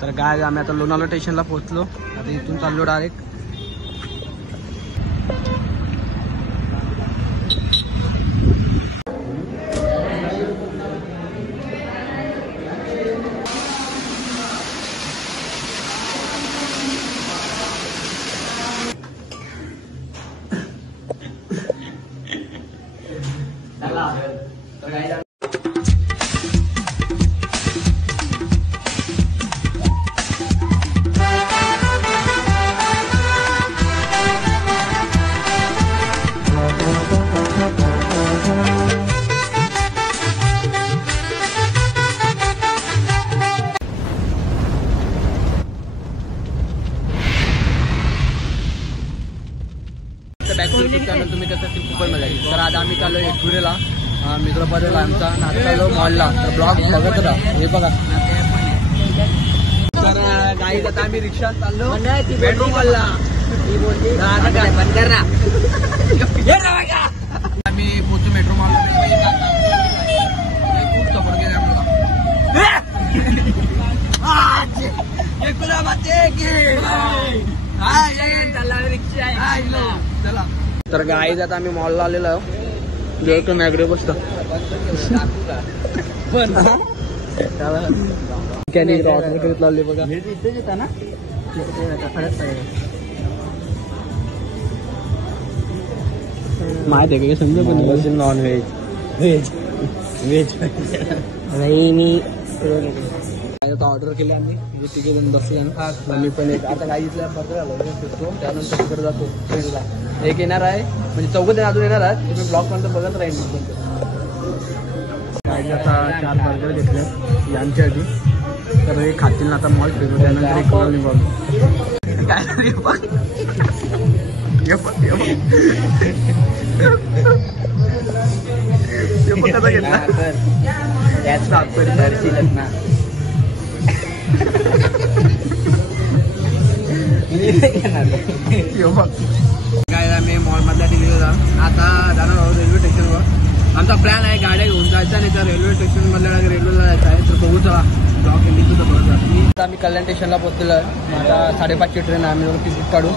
तर काय आम्ही आता लोणावळा स्टेशनला पोहोचलो. आता इथून चाललो डायरेक्ट तुम्ही कसं खूप मजा येईल. तर आज आम्ही चाललो एकविरेला मित्रपदेला आमचा नाच चाललो मॉलला. तर ब्लॉग बघत राहा. हे बघा. तर गाईज आता आम्ही रिक्षात चाललो बेडरूम मॉलला. आम्ही पोहोचू मेट्रो मॉलला. खूप सपोर्ट केला चला. तर गाईज आता आम्ही मॉलला आलेलो आहोत. जेवतो मॅगडे बसतो पण ऑर्डर करत लावले बघा. इथेच येता ना माहिती आहे का समजा पण नॉन व्हेज व्हेज व्हेज नाही. मी आता ऑर्डर केली आम्ही. तिघे जण बसले ना. मी पण एक आता काही इथल्या बर्गर आलो फिरतो. त्यानंतर तिकडे जातो फ्रेंडला. एक येणार आहे म्हणजे 4 जण अजून येणार आहेत. तुम्ही ब्लॉग पर्यंत बघत राहील. काही आता 4 बर्गर घेतले यांच्या आधी. तर हे खातील ना आता मॉल फिरतो. त्यानंतर एक निघालो काय घेतला काय आम्ही मॉल मधल्या तिकडे आता जाणार आहोत रेल्वे स्टेशनवर. आमचा प्लॅन आहे गाड्या घेऊन जायचा नाही तर रेल्वे स्टेशन मधल्या रेल्वेला जायचं आहे. तर बघू चला ब्लॉग एंडिंग सुद्धा बघत. आम्ही कल्याण स्टेशनला पोहोचलेलो आहे. आता 5:30ची ट्रेन आहे. आम्ही तिकीट काढू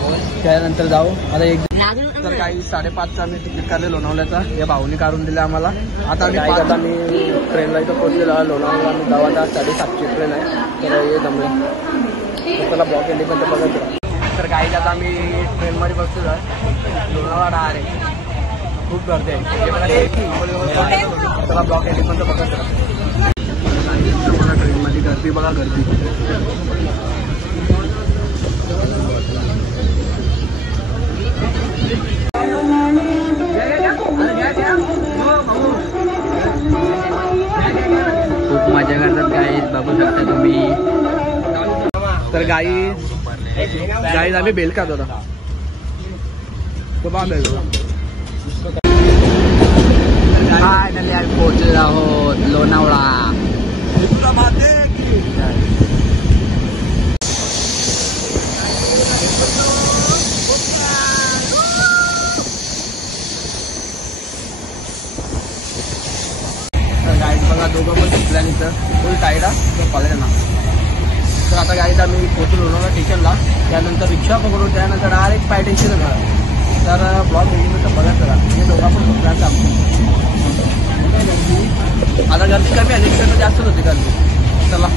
त्यानंतर जाऊ. आता एक तर काही 5:30चं आम्ही तिकीट काढले लोणावळ्याचा. या भाऊनी काढून दिलं आम्हाला. आता आम्ही ट्रेनला इथं पोहोचलेलो आहे लोणावळ्याला. आम्ही जाऊ. आता 7:30ची ट्रेन आहे. तर हे जमले त्याला ब्लॉक एंडिंग पण बघत. तर काही आता आम्ही ट्रेनमध्ये बसलेलो आहे लोणावळा डायरेक्ट. खूप गर्दी आहे. त्याला ब्लॉक एंडिंग पण बघत. ट्रेनमध्ये गर्दी बघा गर्दी. खूप मजा करतात गाईज बघू शकता तुम्ही. तर गाईज आम्ही बेल खात होता. फायनली आम्ही पोहोचलेलो आहोत लोणावळा. गाईड बघा दोघं पण सुटल्यानंतर फुल टाईड आहे कॉलेज ना. तर आता गाईड आम्ही पोहोचलो लोणावळा स्टेशनला. त्यानंतर रिक्षा पकडून त्यानंतर डायरेक्ट पायटेन्शन झाला. तर ब्लॉग तर बघा करा. हे दोघं पण सुटल्याचं आमचं. आता गर्दी कमी आली तिकडे जास्तच होती गर्दी. चला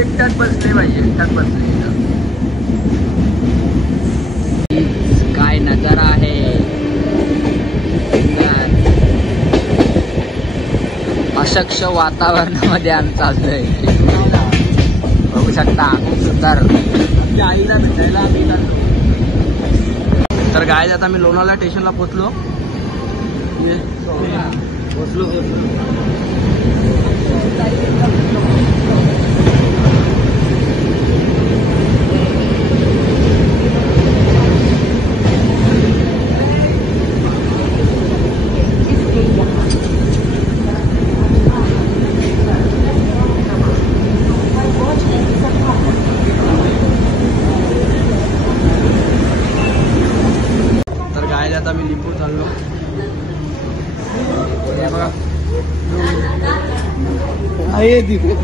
एकट्यात बसले पाहिजे. एकट्यात बसले. काय नजारा आहे. अशक्ष वातावरणामध्ये आम्ही चाललोय. बघू शकता खूप सुंदर. आईला भेटायला आम्ही चाललो. तर गाईज आता मी लोणावळा स्टेशनला पोहोचलो. आता मी टेम्पो चाललो बघा आहे तिथे.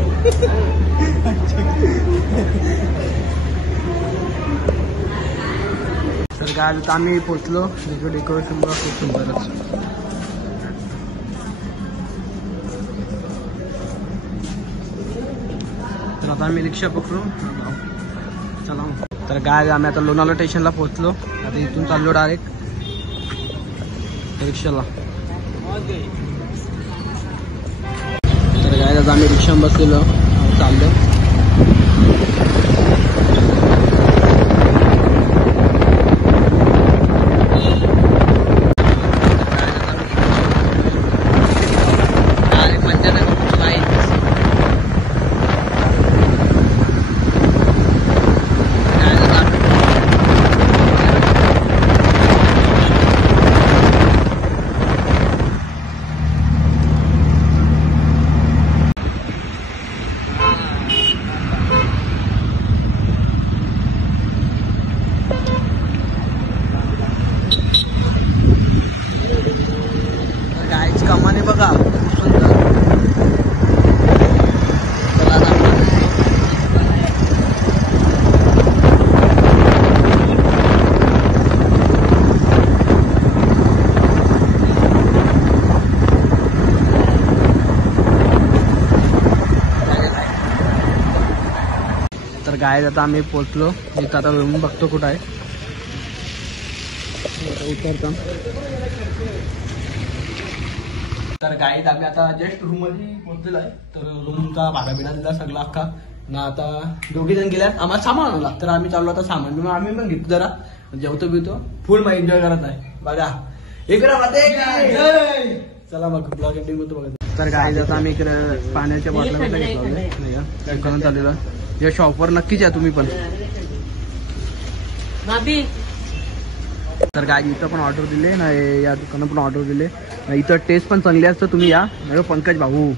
तर काय आता आम्ही पोचलो. तिकडे डेकोरेशन बघा खूप सुंदरच. तर आता आम्ही रिक्षा पकडू चला. तर काय आम्ही आता लोणावळा स्टेशनला पोहोचलो. आता इथून चाललो डायरेक्ट रिक्षाला. तर काय आता आम्ही रिक्षा बसलेलो चाललो. कमाने बघा खूप सुंदर. तर गाय आता आम्ही पोचलो. इथं आता रूम बघतो कुठं आहे. उतरतो. तर गाईत आम्ही आता जस्ट रूम मध्ये पोहोचलेलो आहे. तर रूमचा भाडा बिडा दिला सगळा अख्खा ना. आता दोघे जण गेल्यात. आम्हाला सामान आणला तर आम्ही चाललो आता सामान मग आम्ही पण घेतो जरा जेवतो बिवतो फुल मग एन्जॉय करत आहे बघा. चला मग ब्लॉग एंडिंग होतो बघा. तर गाईत आता आम्ही इकडे पाण्याच्या बॉटला घेतलं चाललेलं. या शॉपवर नक्कीच या तुम्ही पण. तर गाय इथं पण ऑर्डर दिले ना. या दुकानात पण ऑर्डर दिले. इथं टेस्ट पण चांगली असतं. तुम्ही या. पंकज भाऊ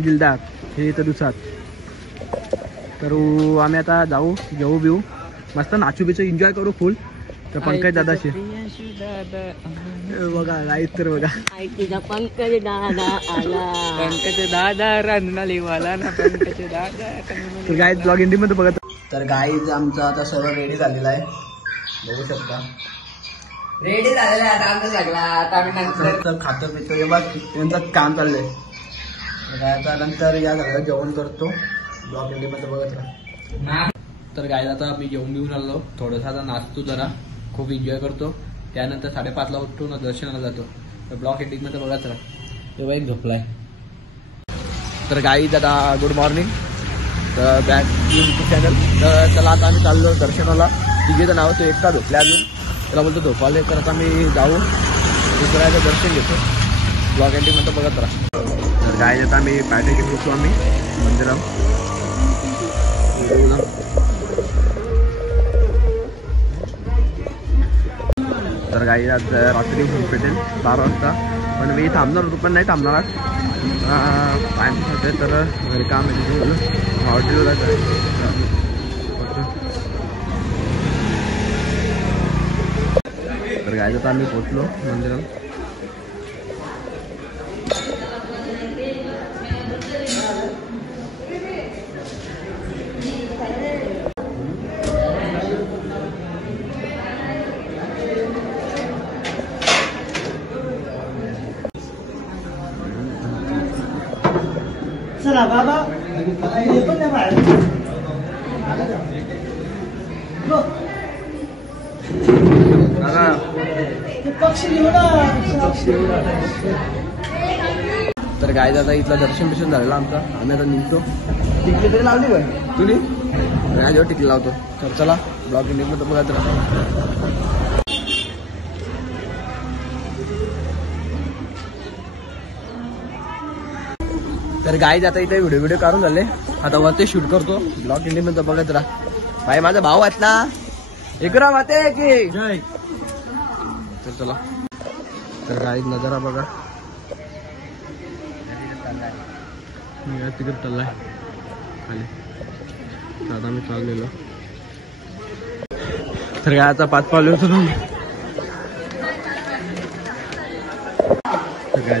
दिलदार हे इथं दुसरात. तर आम्ही आता जाऊ जेऊ बिऊ मस्त नाचू बिचू एन्जॉय करू फुल. तर पंकज दादाशी बघा गाईत तर बघा पंकज दादा आला. पंकज दादा रंगणालीवाला ना. पंकज दादा. तर गाईत ब्लॉग एंडिंग मध्ये बघत. तर गाईज आमचा आता सर्व रेडी झालेला आहे बघू शकता. रेडी झालेला आहे आता आमचा सगळा. आता आम्ही नंतर खातं पितो हे बघ त्यांचं काम चाललंय. गायचा नंतर या सगळं जेवण करतो. ब्लॉग एंडिंग मध्ये बघत राहा. तर गाय आता आम्ही जेवण घेऊन आलो. थोडंसं आता नाचतो जरा खूप एन्जॉय करतो. त्यानंतर 5:30ला उठतो ना दर्शनाला जातो. तर ब्लॉग एंडिंग मध्ये बघत राहा. तेव्हा एक झोपलाय. तर गाईज आता गुड मॉर्निंग. तर बॅक यूट्यूब चॅनल. तर चला आता आम्ही चाललो दर्शनाला. तिघे जण आहोत. तो एकटा झोपला अजून. त्याला बोलतो झोपाले. तर आता आम्ही जाऊ दुसऱ्याचं दर्शन घेतो. ब्लॉग एंडिंग मध्ये बघत राहा. तर गाईज आता आम्ही पॅटे घेऊन येतो आम्ही मंदिरात. तर गाई आज रात्री होऊन पेटेल 12 वाजता. पण मी थांबणार होतो पण नाही थांबणार आज. तर घरी काम आहे हॉटेलला तर गायचं आता आम्ही पोचलो मंदिरात. चला बाबा तर गाय दादा इथलं दर्शन बिर्शन झालेलं आमचं. आम्ही आता निघतो. टिकली तरी लावली काय तुम्ही? गाय जेव्हा टिकली लावतो. तर चला ब्लॉग एंडिंग मध्ये बघत राहा. तर गाईज आता इथे व्हिडिओ काढून झाले. आता वरती शूट करतो. ब्लॉग एंडिंग मध्ये बघत राहा. भाई माझा भाऊ आहेत ना. एकरा माते की जय. तर चला. तर गाईज नजारा बघा. तिकडे चाललाय खाली. आता मी चाललेलो. तर गायचा 5 पावले होतो ना. तर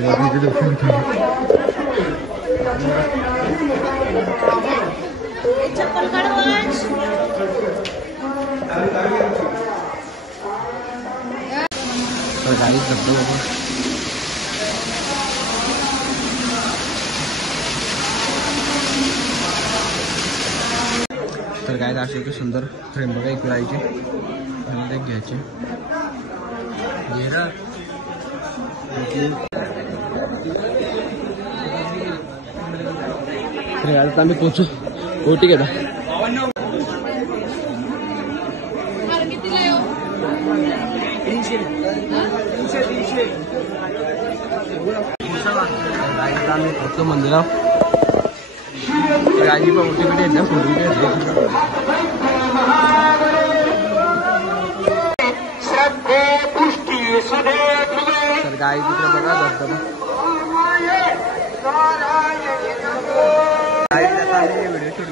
काय असे की सुंदर फ्रेम बघा एक करायची आणि एक घ्यायचे. आता आम्ही पोचू. हो ठीक आहे. आम्ही पोचतो मंदिरात. गाजी पण मोठी मोठी एकदम फोटो तर गाई तिकडे बघा धबधबा. व्हिडिओ शूट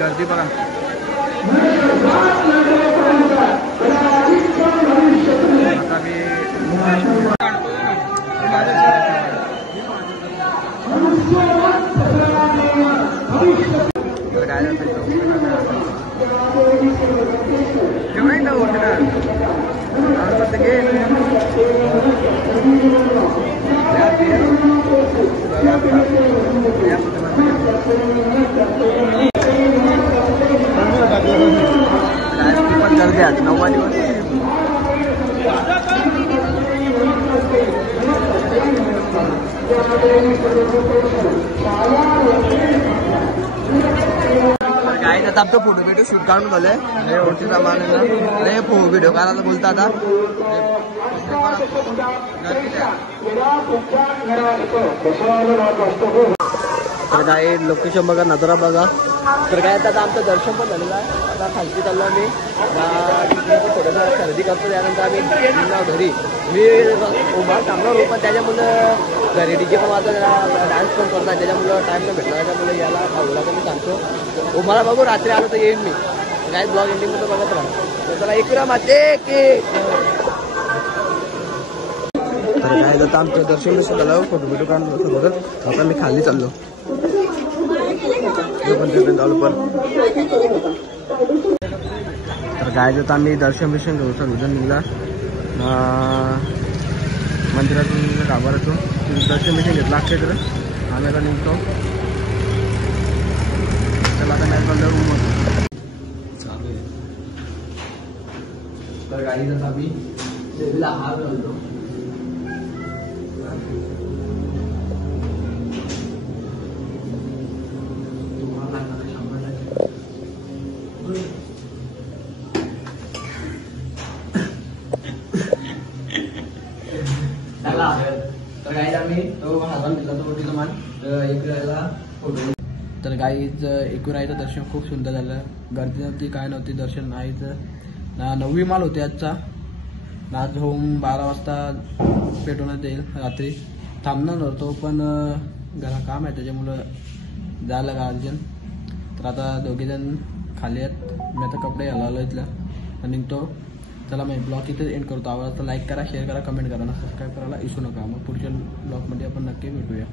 गर्दी बघा. पण गर्दी आज 9 दिवस. काय आता आपलं फोटो बिटो शूट काढून झालंय. लय ओळखीचा मान आहे ना. लय व्हिडिओ काढायला बोलता आता. तर काय लोकेशन बघा नजारा बघा. तर काय आता आमचं दर्शन पण झालेलं आहे. आता खालती चाललो आम्ही. थोडंसं खरेदी करतो. त्यानंतर आम्ही घरी मी उभा थांबणार हो पण त्याच्यामुळं घरी डीजे पण वाजता डान्स पण करतात. त्याच्यामुळं टाईम न भेटला. त्याच्यामुळे याला खाऊला तर मी सांगतो उभाला बघू. रात्री आलो तर येईल मी. काय ब्लॉग एंडिंगमध्ये बघत राहा. तर चला एकूरा माते की तर काय जातं आमचं दर्शन बिर्शन झालं. फोटो बिटो काढून बघत आता मी खाली चाललो. तर काय जातं आम्ही दर्शन बिर्शन घेऊ सर निघला मंदिरातून गाभारातो. दर्शन बिर्शन घेतलं लागते तर आम्ही आता निघतो. चला आता नाही चाललं रूम चालू आहे. तर गाडीचा आम्ही देवीला हार घालतो. तर गाईज आम्ही तो हातात दिला तो तिचा मान एकविरायला फोटो. तर गाईज एकविरायचं दर्शन खूप सुंदर झालं. गर्दी नव्हती काय नव्हती. दर्शन नाहीच. 9वी माल होते आजचा. आज होम 12 वाजता पेटवण्यात येईल. रात्री थांबणार नव्हतो पण घरा काम आहे त्याच्यामुळं जायला गार्जन. तर आता दोघेजण खाली आहेत. मी आता कपडे घालायला इथलं निघतो. चला मी ब्लॉग इथे एंड करतो. आवडला तर लाईक करा, शेअर करा, कमेंट करा ना सबस्क्राईब करायला विसरू नका. मग पुढच्या ब्लॉगमध्ये आपण नक्की भेटूया.